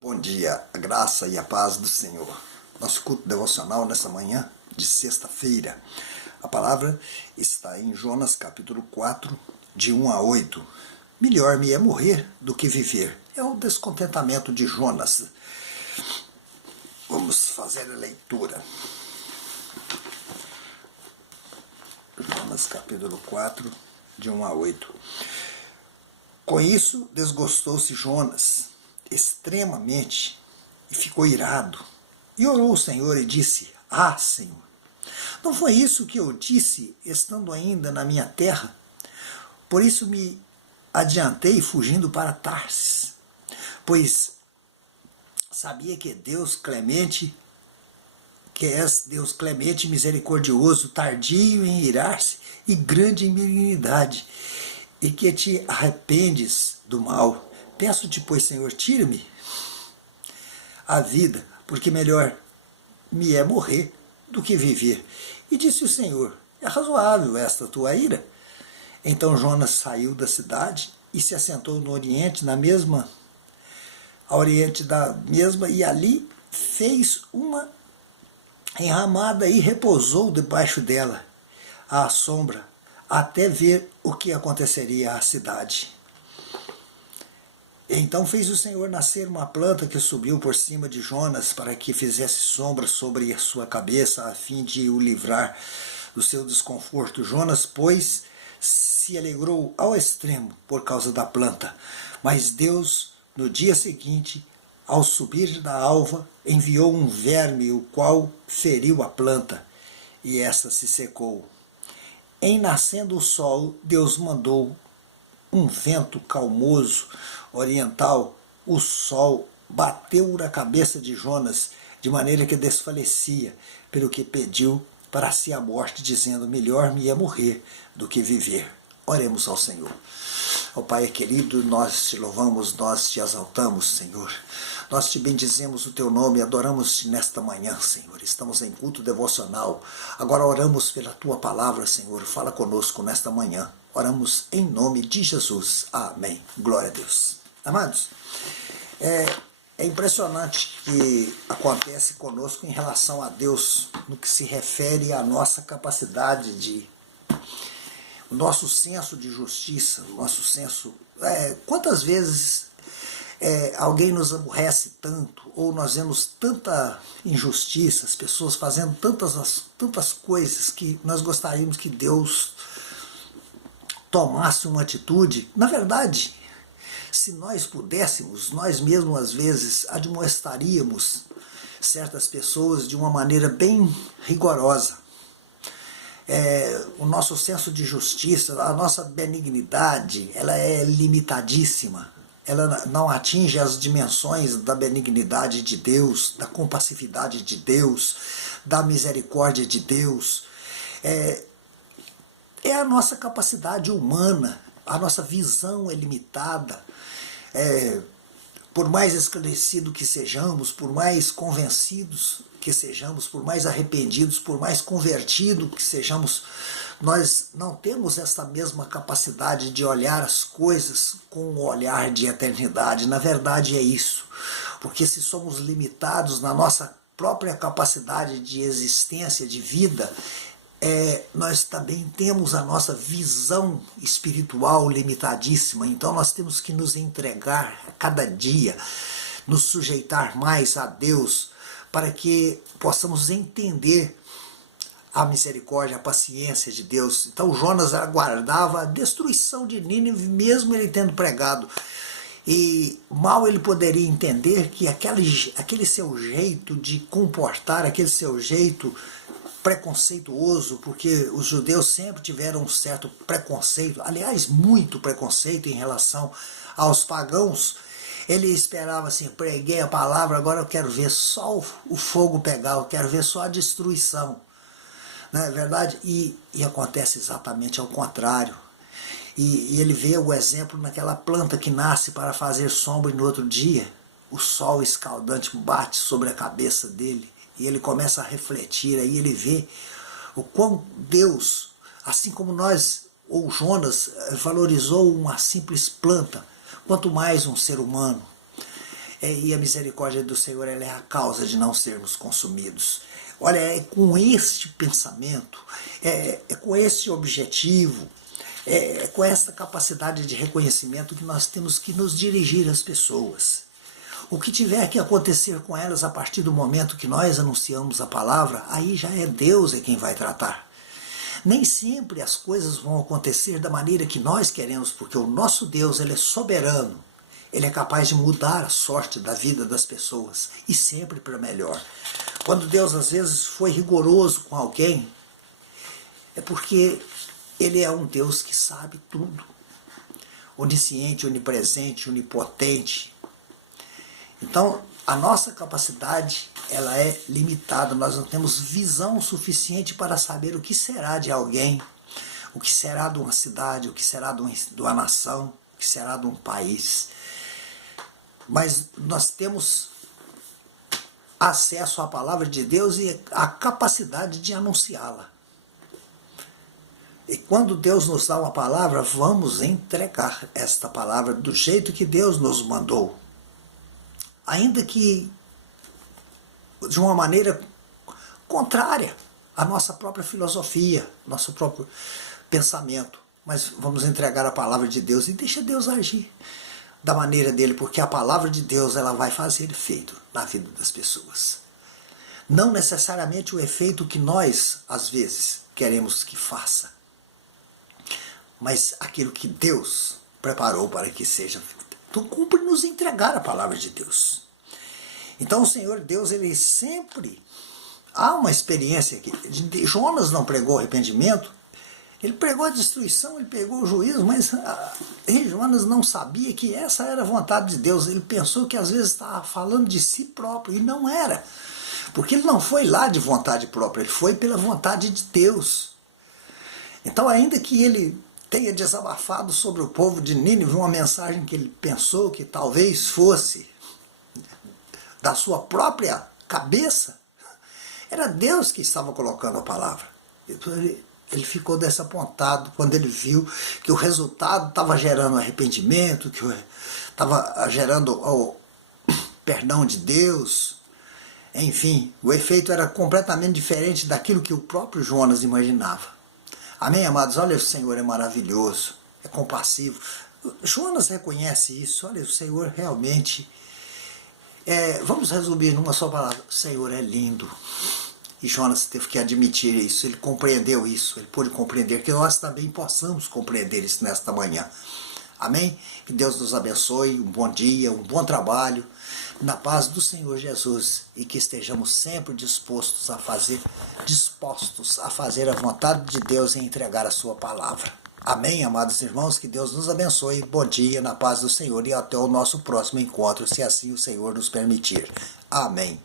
Bom dia, a graça e a paz do Senhor. Nosso culto devocional nessa manhã de sexta-feira. A palavra está em Jonas capítulo 4, de 1 a 8. Melhor me é morrer do que viver. É o descontentamento de Jonas. Vamos fazer a leitura. Jonas capítulo 4, de 1 a 8. Com isso, desgostou-se Jonas extremamente e ficou irado. E orou ao Senhor e disse: Ah, Senhor, não foi isso que eu disse estando ainda na minha terra? Por isso me adiantei fugindo para Tarsis, pois sabia que és Deus clemente e misericordioso, tardio em irar-se e grande em benignidade, e que te arrependes do mal. Peço-te, pois, Senhor, tira-me a vida, porque melhor me é morrer do que viver. E disse o Senhor: é razoável esta tua ira? Então Jonas saiu da cidade e se assentou no oriente, e ali fez uma enramada e repousou debaixo dela, à sombra, até ver o que aconteceria à cidade. Então fez o Senhor nascer uma planta que subiu por cima de Jonas para que fizesse sombra sobre a sua cabeça, a fim de o livrar do seu desconforto. Jonas, pois, se alegrou ao extremo por causa da planta. Mas Deus, no dia seguinte, ao subir da alva, enviou um verme, o qual feriu a planta, e esta se secou. Em nascendo o sol, Deus mandou um vento calmoso oriental. O sol bateu na cabeça de Jonas, de maneira que desfalecia, pelo que pediu para si a morte, dizendo: melhor me é morrer do que viver. Oremos ao Senhor. Ó Pai querido, nós te louvamos, nós te exaltamos, Senhor. Nós te bendizemos o teu nome, adoramos-te nesta manhã, Senhor. Estamos em culto devocional. Agora oramos pela tua palavra, Senhor. Fala conosco nesta manhã. Oramos em nome de Jesus. Amém. Glória a Deus. Amados, é impressionante o que acontece conosco em relação a Deus, no que se refere à nossa capacidade o nosso senso de justiça, o nosso senso... quantas vezes alguém nos aborrece tanto, ou nós vemos tanta injustiça, as pessoas fazendo tantas coisas que nós gostaríamos que Deus tomasse uma atitude. Na verdade, se nós pudéssemos, nós mesmos às vezes admoestaríamos certas pessoas de uma maneira bem rigorosa. O nosso senso de justiça, a nossa benignidade, ela é limitadíssima. Ela não atinge as dimensões da benignidade de Deus, da compassividade de Deus, da misericórdia de Deus. É a nossa capacidade humana, a nossa visão é limitada. Por mais esclarecido que sejamos, por mais convencidos que sejamos, por mais arrependidos, por mais convertidos que sejamos, nós não temos essa mesma capacidade de olhar as coisas com um olhar de eternidade. Na verdade é isso, porque se somos limitados na nossa própria capacidade de existência, de vida, nós também temos a nossa visão espiritual limitadíssima. Então nós temos que nos entregar a cada dia, nos sujeitar mais a Deus, para que possamos entender a misericórdia, a paciência de Deus. Então Jonas aguardava a destruição de Nínive, mesmo ele tendo pregado. E mal ele poderia entender que aquele seu jeito de comportar, aquele seu jeito preconceituoso, porque os judeus sempre tiveram um certo preconceito, aliás, muito preconceito em relação aos pagãos. Ele esperava assim: preguei a palavra, agora eu quero ver só o fogo pegar, eu quero ver só a destruição. Não é verdade? E acontece exatamente ao contrário. E ele vê o exemplo naquela planta que nasce para fazer sombra, e no outro dia o sol escaldante bate sobre a cabeça dele. E ele começa a refletir, aí ele vê o quão Deus, assim como nós, ou Jonas, valorizou uma simples planta, quanto mais um ser humano. E a misericórdia do Senhor, ela é a causa de não sermos consumidos. Olha, é com este pensamento, é com esse objetivo, é com essa capacidade de reconhecimento que nós temos que nos dirigir às pessoas. O que tiver que acontecer com elas a partir do momento que nós anunciamos a palavra, aí já é Deus quem vai tratar. Nem sempre as coisas vão acontecer da maneira que nós queremos, porque o nosso Deus, ele é soberano. Ele é capaz de mudar a sorte da vida das pessoas, e sempre para melhor. Quando Deus às vezes foi rigoroso com alguém, é porque ele é um Deus que sabe tudo. Onisciente, onipresente, onipotente. Então, a nossa capacidade, ela é limitada. Nós não temos visão suficiente para saber o que será de alguém, o que será de uma cidade, o que será de uma nação, o que será de um país. Mas nós temos acesso à palavra de Deus e a capacidade de anunciá-la. E quando Deus nos dá uma palavra, vamos entregar esta palavra do jeito que Deus nos mandou. Ainda que de uma maneira contrária à nossa própria filosofia, nosso próprio pensamento. Mas vamos entregar a palavra de Deus e deixa Deus agir da maneira dele, porque a palavra de Deus, ela vai fazer efeito na vida das pessoas. Não necessariamente o efeito que nós, às vezes, queremos que faça, mas aquilo que Deus preparou para que seja feito. Então cumpre nos entregar a palavra de Deus. Então o Senhor Deus, ele sempre... Há uma experiência aqui. Jonas não pregou arrependimento, ele pregou a destruição, ele pegou o juízo, mas Jonas não sabia que essa era a vontade de Deus. Ele pensou que às vezes estava falando de si próprio, e não era. Porque ele não foi lá de vontade própria, ele foi pela vontade de Deus. Então, ainda que ele tenha desabafado sobre o povo de Nínive uma mensagem que ele pensou que talvez fosse da sua própria cabeça, era Deus que estava colocando a palavra. Então ele ficou desapontado quando ele viu que o resultado estava gerando arrependimento, que estava gerando o perdão de Deus. Enfim, o efeito era completamente diferente daquilo que o próprio Jonas imaginava. Amém, amados? Olha, o Senhor é maravilhoso, é compassivo. Jonas reconhece isso. Olha, o Senhor realmente... vamos resumir numa só palavra. O Senhor é lindo. E Jonas teve que admitir isso, ele compreendeu isso, ele pôde compreender, que nós também possamos compreender isso nesta manhã. Amém? Que Deus nos abençoe, um bom dia, um bom trabalho, na paz do Senhor Jesus, e que estejamos sempre dispostos a fazer a vontade de Deus e entregar a sua palavra. Amém, amados irmãos? Que Deus nos abençoe, bom dia, na paz do Senhor, e até o nosso próximo encontro, se assim o Senhor nos permitir. Amém.